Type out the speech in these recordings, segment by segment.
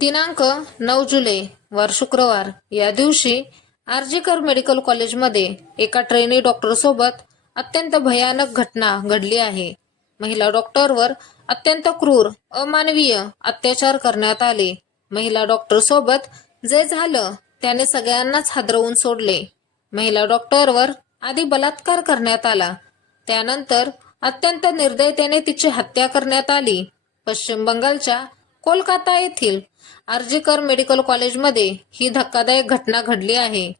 दिनांक 9 जुलै वार शुक्रवार या दिवशी आरजीकर मेडिकल कॉलेजमध्ये एका ट्रेनी डॉक्टरसोबत अत्यंत भयानक घटना घडली आहे. महिला डॉक्टरवर अत्यंत क्रूर, अमानवीय अत्याचार करण्यात आले. महिला डॉक्टरसोबत जे झालं त्याने सगळ्यांनाच हादरवून सोडले. महिला डॉक्टरवर आधी बलात्कार करण्यात आला, त्यानंतर अत्यंत निर्दयतेने तिची हत्या करण्यात आली. पश्चिम बंगालच्या कोलकाता येथील आरजीकर मेडिकल कॉलेजमध्ये ही धक्कादायक घटना घडली आहे.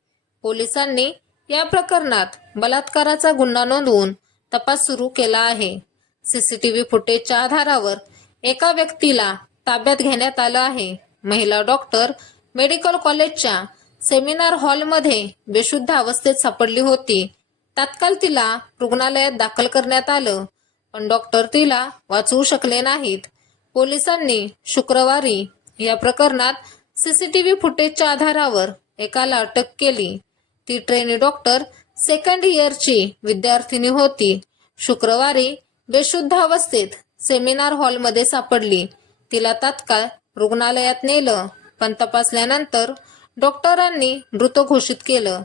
पोलिसांनी या प्रकरणात बलात्काराचा गुन्हा नोंदवून तपास सुरू केला आहे. सीसीटीव्ही फुटेजच्या आधारावर एका व्यक्तीला ताब्यात घेण्यात आलं आहे. महिला डॉक्टर मेडिकल कॉलेजच्या सेमिनार हॉलमध्ये बेशुद्ध अवस्थेत सापडली होती. तात्काळ तिला रुग्णालयात दाखल करण्यात आलं, पण डॉक्टर तिला वाचवू शकले नाहीत. पोलिसांनी शुक्रवारी या प्रकरणात सीसीटीव्ही फुटेजच्या आधारावर एकाला अटक केली. ती ट्रेनी डॉक्टर सेकंड इयरची विद्यार्थिनी होती. शुक्रवारी बेशुद्ध अवस्थेत सेमिनार हॉलमध्ये सापडली. तिला तात्काळ रुग्णालयात नेलं, पण तपासल्यानंतर डॉक्टरांनी मृत घोषित केलं.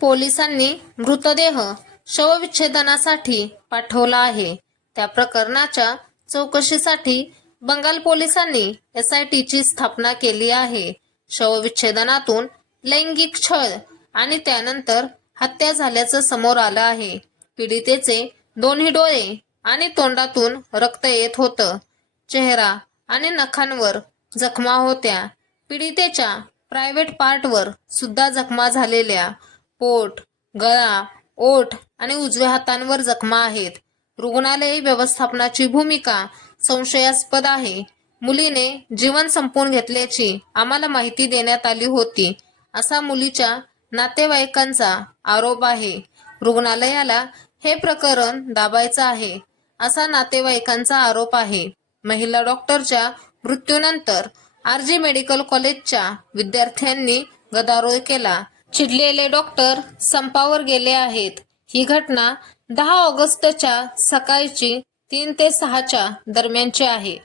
पोलिसांनी मृतदेह शवविच्छेदनासाठी पाठवला आहे. त्या प्रकरणाच्या चौकशीसाठी बंगाल पोलिसांनी SITची स्थापना केली आहे. शवविच्छेदनातून लैंगिक छळ आणि त्यानंतर हत्या झाल्याचं समोर आलं आहे. पीडितेचे दोन्ही डोळे आणि तोंडातून रक्त येत होतं. चेहरा आणि नखांवर जखमा होत्या. पीडितेच्या प्रायव्हेट पार्टवर सुद्धा जखमा झालेल्या. पोट, गळा, ओठ आणि उजव्या हातांवर जखमा आहेत. रुग्णालय व्यवस्थापनाची भूमिका संशयास्पद आहे. मुलीने जीवन संपवून घेतल्याची आम्हाला माहिती देण्यात आली होती, असा मुलीच्या नातेवाईकांचा आरोप आहे. रुग्णालयाला हे प्रकरण दाबायचं आहे, असा नातेवाईकांचा आरोप आहे. महिला डॉक्टरच्या मृत्यूनंतर आरजी मेडिकल कॉलेजच्या विद्यार्थ्यांनी गदारोळ केला. चिडलेले डॉक्टर संपावर गेले आहेत. ही घटना 10 ऑगस्टच्या सकाळची 3 ते 6च्या दरम्यानची आहे.